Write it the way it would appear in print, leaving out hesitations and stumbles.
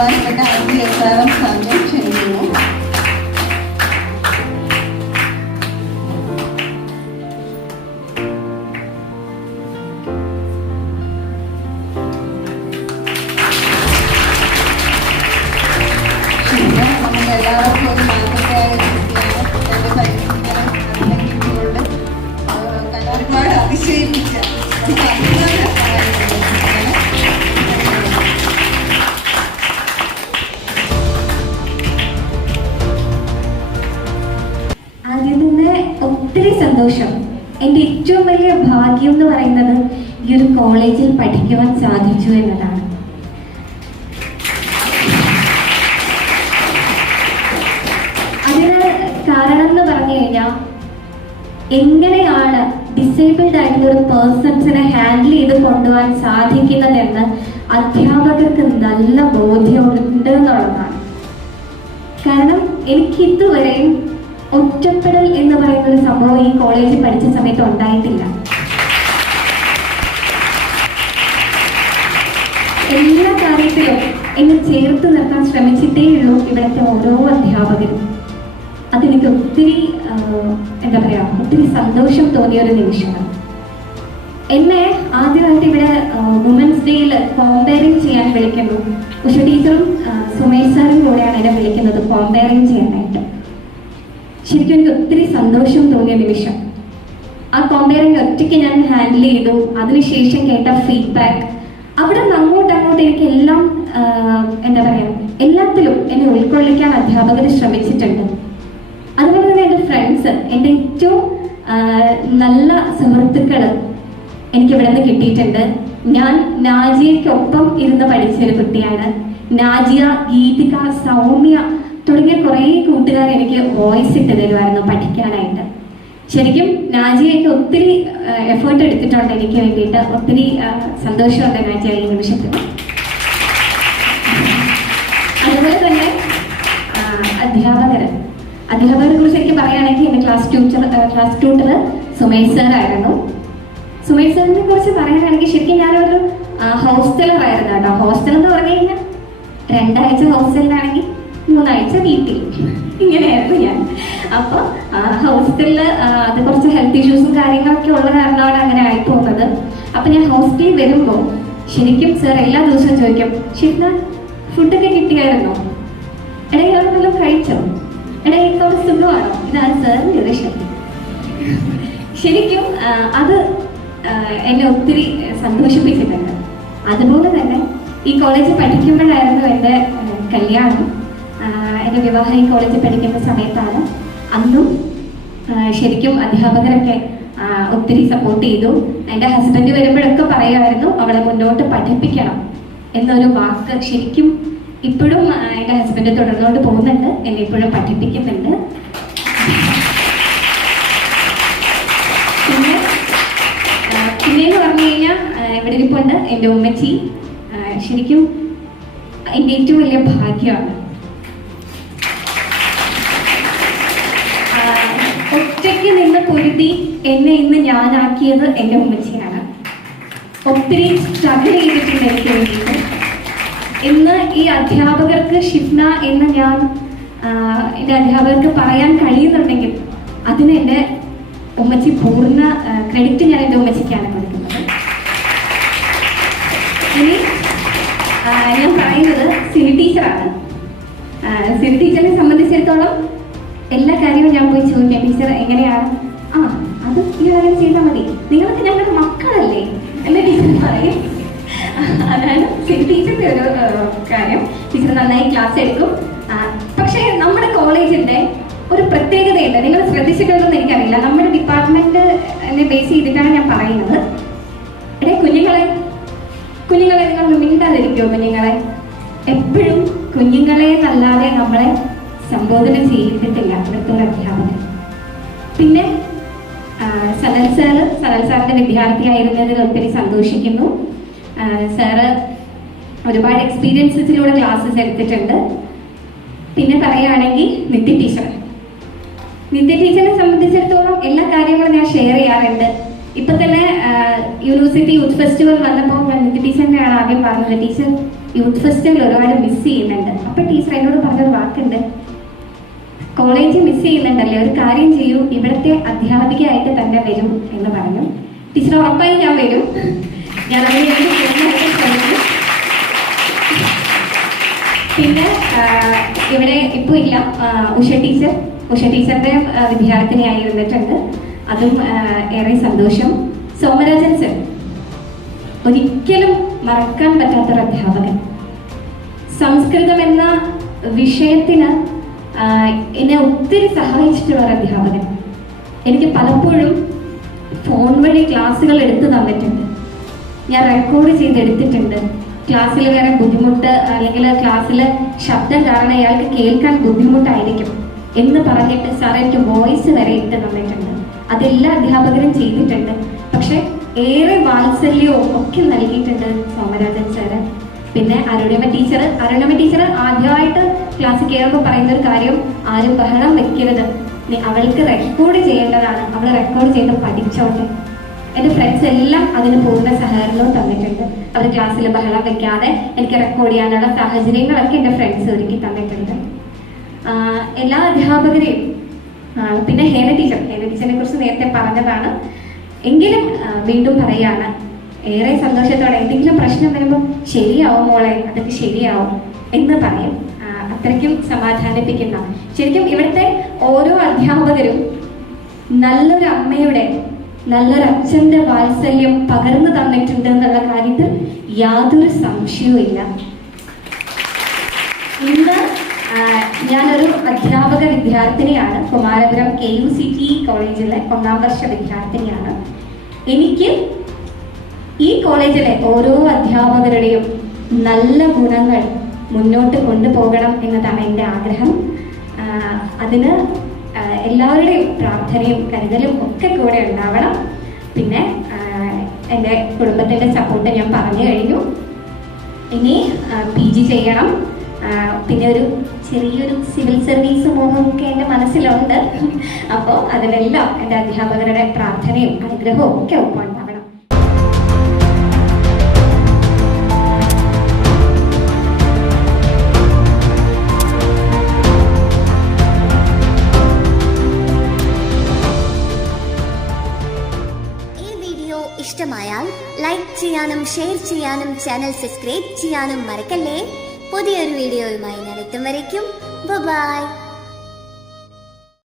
ബഹുമാനപ്പെട്ട SRM സാറിനെ ക്ഷണിക്കുന്നു. നമുക്ക് എല്ലാവർക്കും ഒരു മാതൃകയായ കലാകാരന്മാരെ അതിശയിപ്പിച്ച ഒത്തിരി സന്തോഷം. എൻ്റെ ഏറ്റവും വലിയ ഭാഗ്യം എന്ന് പറയുന്നത് ഈ ഒരു കോളേജിൽ പഠിക്കുവാൻ സാധിച്ചു എന്നതാണ്. അതിന് കാരണം എന്ന് പറഞ്ഞു കഴിഞ്ഞാൽ എങ്ങനെയാണ് ഡിസേബിൾഡ് ആയിട്ടുള്ള ഒരു പേഴ്സൺസിനെ ഹാൻഡിൽ ചെയ്ത് കൊണ്ടുപോകാൻ സാധിക്കുന്നതെന്ന് അധ്യാപകർക്ക് നല്ല ബോധ്യമുണ്ട് എന്നുള്ളതാണ്. കാരണം എനിക്ക് ഇതുവരെയും ഒറ്റപ്പെടൽ എന്ന് പറയുന്ന ഒരു സംഭവം ഈ കോളേജിൽ പഠിച്ച സമയത്ത് ഉണ്ടായിട്ടില്ല. എല്ലാ കാര്യത്തിലും എന്നെ ചേർത്ത് നിർത്താൻ ശ്രമിച്ചിട്ടേ ഉള്ളൂ ഇവിടുത്തെ ഓരോ അധ്യാപകരും. അതെനിക്ക് ഒത്തിരി ഒത്തിരി സന്തോഷം തോന്നിയ ഒരു നിമിഷമാണ്. എന്നെ ആദ്യമായിട്ട് ഇവിടെ വുമൻസ് ഡേയിൽ കോമ്പയറിംഗ് ചെയ്യാൻ വിളിക്കുന്നു. ഉഷ ടീച്ചറും സുമേഷ് സാറും കൂടെയാണ് എന്നെ വിളിക്കുന്നത് കോമ്പയറിംഗ് ചെയ്യാനായിട്ട്. ശരിക്കും എനിക്ക് ഒത്തിരി സന്തോഷം തോന്നിയ നിമിഷം. ആ കോമ്പയറിംഗ് ഒറ്റയ്ക്ക് ഞാൻ ഹാൻഡിൽ ചെയ്തു. അതിനുശേഷം കേട്ട ഫീഡ്ബാക്ക്, അവിടെ നിന്ന് അങ്ങോട്ട് എനിക്ക് എല്ലാം എല്ലാത്തിലും എന്നെ ഉൾക്കൊള്ളിക്കാൻ അധ്യാപകർ ശ്രമിച്ചിട്ടുണ്ട്. അതുപോലെ തന്നെ എൻ്റെ ഫ്രണ്ട്സ്, എൻ്റെ ഏറ്റവും നല്ല സുഹൃത്തുക്കൾ എനിക്ക് ഇവിടെ നിന്ന് കിട്ടിയിട്ടുണ്ട്. ഞാൻ നാജിയയ്ക്കൊപ്പം ഇരുന്ന് പഠിച്ചൊരു കുട്ടിയാണ്. നാജിയ, ഗീതിക, സൗമ്യ തുടങ്ങിയ കുറേ കൂട്ടുകാർ എനിക്ക് വോയിസ് ഇട്ട് തരുമായിരുന്നു പഠിക്കാനായിട്ട്. ശരിക്കും നാജിയൊക്കെ ഒത്തിരി എഫേർട്ട് എടുത്തിട്ടുണ്ട് എനിക്ക് വേണ്ടിയിട്ട്. ഒത്തിരി സന്തോഷമുണ്ട് നാജിയ ഈ നിമിഷത്തിൽ. അതുപോലെ തന്നെ അധ്യാപകരെ കുറിച്ച് എനിക്ക് പറയുകയാണെങ്കിൽ എൻ്റെ ക്ലാസ് ട്യൂട്ടർ സുമേഷ് സാർ ആയിരുന്നു. സുമേഷ് സാറിനെ കുറിച്ച് പറയാനാണെങ്കിൽ ശരിക്കും ഞാനൊരു ഹോസ്റ്റലറായിരുന്നു കേട്ടോ. ഹോസ്റ്റൽ എന്ന് പറഞ്ഞു കഴിഞ്ഞാൽ 2 ആഴ്ച ഹോസ്റ്റലിലാണെങ്കിൽ 3 ആഴ്ച വീട്ടിൽ, ഇങ്ങനെയായിരുന്നു ഞാൻ. അപ്പോൾ ഹോസ്റ്റലിൽ അത് കുറച്ച് ഹെൽത്ത് ഇഷ്യൂസും കാര്യങ്ങളൊക്കെ ഉള്ള കാരണമാണ് അങ്ങനെ ആയിപ്പോകുന്നത്. അപ്പം ഞാൻ ഹോസ്റ്റലിൽ വരുമ്പോൾ ശരിക്കും സാർ എല്ലാ ദിവസവും ചോദിക്കും, ഷിഫ്ന ഫുഡൊക്കെ കിട്ടിയായിരുന്നോ? എടാ ഇയാളെല്ലാം കഴിച്ചോ? എടാ ഇപ്പോൾ സുഖമാണോ? ഇതാണ് സാറിൻ്റെ ഒരു ശക്തി. ശരിക്കും അത് എന്നെ ഒത്തിരി സന്തോഷിപ്പിച്ചിട്ടുണ്ട്. അതുപോലെ തന്നെ ഈ കോളേജിൽ പഠിക്കുമ്പോഴായിരുന്നു എൻ്റെ കല്യാണം. എൻ്റെ വിവാഹം ഈ കോളേജിൽ പഠിക്കുന്ന സമയത്താണ്. അന്നും ശരിക്കും അധ്യാപകരൊക്കെ ഒത്തിരി സപ്പോർട്ട് ചെയ്തു. എൻ്റെ ഹസ്ബൻഡ് വരുമ്പോഴൊക്കെ പറയുമായിരുന്നു അവളെ മുന്നോട്ട് പഠിപ്പിക്കണം എന്നൊരു വാക്ക്. ശരിക്കും ഇപ്പോഴും എൻ്റെ ഹസ്ബൻഡ് തുടർന്നുകൊണ്ട് പോകുന്നുണ്ട്, എന്നെ ഇപ്പോഴും പഠിപ്പിക്കുന്നുണ്ട്. പിന്നെയെന്ന് പറഞ്ഞു കഴിഞ്ഞാൽ ഇവിടെ ഇരിപ്പുണ്ട് എൻ്റെ ഉമ്മച്ചി. ശരിക്കും എൻ്റെ ഏറ്റവും വലിയ ഭാഗ്യമാണ്. ഒറ്റയ്ക്ക് നിന്ന് പൊരുതി എന്നെ ഇന്ന് ഞാനാക്കിയത് എൻ്റെ ഉമ്മച്ചിയാണ്. ഒത്തിരി സ്ട്രഗിൾ ചെയ്തിട്ടുണ്ട് എനിക്ക് വേണ്ടിയിട്ട്. ഇന്ന് ഈ അധ്യാപകർക്ക് ഷിഫ്ന എന്ന് ഞാൻ എൻ്റെ അധ്യാപകർക്ക് പറയാൻ കഴിയുന്നുണ്ടെങ്കിൽ അതിന് എൻ്റെ ഉമ്മച്ചി പൂർണ്ണ ക്രെഡിറ്റ് ഞാൻ എൻ്റെ ഉമ്മച്ചിക്കാണ് കൊടുക്കുന്നത്. ഇനി ഞാൻ പറയുന്നത് സിനി ടീച്ചറാണ്. സിനി ടീച്ചറിനെ സംബന്ധിച്ചിടത്തോളം എല്ലാ കാര്യവും ഞാൻ പോയി ചോദിക്കാം, ടീച്ചർ എങ്ങനെയാണ്? അത് ഇങ്ങനെ ചെയ്താൽ മതി, നിങ്ങൾക്ക് ഞങ്ങളുടെ മക്കളല്ലേ എന്ന് ടീച്ചർ പറയും. അതാണ് സിനി ടീച്ചറിന്റെ ഒരു കാര്യം. ടീച്ചർ നന്നായി ക്ലാസ് എടുക്കും. പക്ഷേ നമ്മുടെ കോളേജിന്റെ ഒരു പ്രത്യേകതയുണ്ട്, നിങ്ങൾ ശ്രദ്ധിച്ചിട്ടുണ്ടെന്ന് എനിക്കറിയില്ല. നമ്മുടെ ഡിപ്പാർട്ട്മെന്റ് ബേസ് ചെയ്തിട്ടാണ് ഞാൻ പറയുന്നത്. കുഞ്ഞുങ്ങളെ നിങ്ങൾ മിണ്ടാതിരിക്കുമോ? കുഞ്ഞുങ്ങളെ എപ്പോഴും കുഞ്ഞുങ്ങളെ നല്ലാതെ നമ്മളെ സംബോധന ചെയ്തിട്ടില്ല ഇവിടുത്തെ ഒരു അധ്യാപകൻ. പിന്നെ സനൽ സാറിന്റെ വിദ്യാർത്ഥിയായിരുന്നതിൽ ഒത്തിരി സന്തോഷിക്കുന്നു. സാറ് ഒരുപാട് എക്സ്പീരിയൻസസിലൂടെ ക്ലാസ്സസ് എടുത്തിട്ടുണ്ട്. പിന്നെ പറയുകയാണെങ്കിൽ നിത്യ ടീച്ചറിനെ സംബന്ധിച്ചിടത്തോളം എല്ലാ കാര്യങ്ങളും ഞാൻ ഷെയർ ചെയ്യാറുണ്ട്. ഇപ്പൊ തന്നെ യൂണിവേഴ്സിറ്റി യൂത്ത് ഫെസ്റ്റിവൽ വന്നപ്പോൾ ഞാൻ നിത്യ ടീച്ചറിനെയാണ് ആദ്യം പറഞ്ഞത് ടീച്ചർ യൂത്ത് ഫെസ്റ്റിവൽ ഒരുപാട് മിസ് ചെയ്യുന്നുണ്ട്. അപ്പൊ ടീച്ചർ എന്നോട് പറഞ്ഞൊരു വാക്കുണ്ട്, കോളേജ് മിസ് ചെയ്യുന്നുണ്ടല്ലേ, ഒരു കാര്യം ചെയ്യൂ, ഇവിടുത്തെ അധ്യാപികയായിട്ട് തന്നെ വരും എന്ന് പറഞ്ഞു. ടീച്ചർ ഉറപ്പായി ഞാൻ വരും. ഞാൻ അതിന് വേണ്ടി പൂർണ്ണമായിട്ട് ശ്രമിക്കും. പിന്നെ ഇവിടെ ഇപ്പോൾ ഇല്ല, ഉഷ ടീച്ചറിന്റെ വിദ്യാർത്ഥിനിയായി ഇരുന്നിട്ടുണ്ട്. അതും ഏറെ സന്തോഷം. സോമരാജൻ സർ ഒരിക്കലും മറക്കാൻ പറ്റാത്തൊരു അധ്യാപകൻ. സംസ്കൃതം എന്ന വിഷയത്തിന് എന്നെ ഒത്തിരി സഹായിച്ചിട്ടുള്ള ഒരു അധ്യാപകൻ. എനിക്ക് പലപ്പോഴും ഫോൺ വഴി ക്ലാസ്സുകൾ എടുത്തു തന്നിട്ടുണ്ട്. ഞാൻ റെക്കോർഡ് ചെയ്തെടുത്തിട്ടുണ്ട്. ക്ലാസ്സിൽ വേറെ ബുദ്ധിമുട്ട് അല്ലെങ്കിൽ ക്ലാസ്സിൽ ശബ്ദം കാരണം അയാൾക്ക് കേൾക്കാൻ ബുദ്ധിമുട്ടായിരിക്കും എന്ന് പറഞ്ഞിട്ട് സാർ എനിക്ക് വോയിസ് വരെ ഇട്ട് തന്നിട്ടുണ്ട്. അതെല്ലാ അധ്യാപകരും ചെയ്തിട്ടുണ്ട്. പക്ഷെ ഏറെ വാത്സല്യവും ഒക്കെ നൽകിയിട്ടുണ്ട് സോമരാജൻ സാറ്. പിന്നെ അരുണിമ ടീച്ചർ ആദ്യമായിട്ട് ക്ലാസ്സിൽ കയറുമ്പോൾ പറയുന്ന ഒരു കാര്യം, ആരും ബഹളം വെക്കരുത്, അവൾക്ക് റെക്കോർഡ് ചെയ്യേണ്ടതാണ്, അവൾ റെക്കോർഡ് ചെയ്ത് പഠിച്ചോട്ടെ. എൻ്റെ ഫ്രണ്ട്സ് എല്ലാം അതിന് പൂർണ്ണ സഹകരണവും തന്നിട്ടുണ്ട്. അവർ ക്ലാസ്സിൽ ബഹളം വെക്കാതെ എനിക്ക് റെക്കോർഡ് ചെയ്യാനുള്ള സാഹചര്യങ്ങളൊക്കെ എൻ്റെ ഫ്രണ്ട്സ് ഒരുക്കി തന്നിട്ടുണ്ട്. എല്ലാ അധ്യാപകരെയും പിന്നെ ഹേന ടീച്ചറിനെ കുറിച്ച് നേരത്തെ പറഞ്ഞതാണ്, എങ്കിലും വീണ്ടും പറയാണ്, ഏറെ സന്തോഷത്തോടെ എന്തെങ്കിലും പ്രശ്നം വരുമ്പോൾ ശരിയാവും മോളെ, അതൊക്കെ ശരിയാവും എന്ന് പറയും. അത്രയ്ക്കും സമാധാനിപ്പിക്കുന്ന, ശരിക്കും ഇവിടുത്തെ ഓരോ അധ്യാപകരും നല്ലൊരു അമ്മയുടെ നല്ലൊരു അച്ഛൻ്റെ വാത്സല്യം പകർന്നു തന്നിട്ടുണ്ട് എന്നുള്ള കാര്യത്തിൽ യാതൊരു സംശയവും ഇല്ല. ഇന്ന് ഞാനൊരു അധ്യാപക വിദ്യാർത്ഥിനിയാണ്. കുമാരപുരം KUCT കോളേജിലെ 1ാം വർഷ വിദ്യാർത്ഥിനിയാണ്. എനിക്ക് ഈ കോളേജിലെ ഓരോ അധ്യാപകരുടെയും നല്ല ഗുണങ്ങൾ മുന്നോട്ട് കൊണ്ടുപോകണം എന്നതാണ് എൻ്റെ ആഗ്രഹം. അതിന് എല്ലാവരുടെയും പ്രാർത്ഥനയും കരുതലും ഒക്കെ കൂടെ ഉണ്ടാവണം. പിന്നെ എൻ്റെ കുടുംബത്തിൻ്റെ സപ്പോർട്ട് ഞാൻ പറഞ്ഞു കഴിഞ്ഞു. ഇനി PG ചെയ്യണം. പിന്നെ ഒരു ചെറിയൊരു സിവിൽ സർവീസ് മോഹമൊക്കെ എൻ്റെ മനസ്സിലുണ്ട്. അപ്പോൾ അതിനെല്ലാം എൻ്റെ അധ്യാപകരുടെ പ്രാർത്ഥനയും അനുഗ്രഹവും ഒക്കെ ഒപ്പം ഉണ്ടാവണം. ഇഷ്ടമായാൽ ലൈക്ക് ചെയ്യാനും ഷെയർ ചെയ്യാനും ചാനൽ സബ്സ്ക്രൈബ് ചെയ്യാനും മറക്കല്ലേ. പുതിയൊരു വീഡിയോയുമായി ഞാൻ എത്തും വരയ്ക്കും. ബൈ.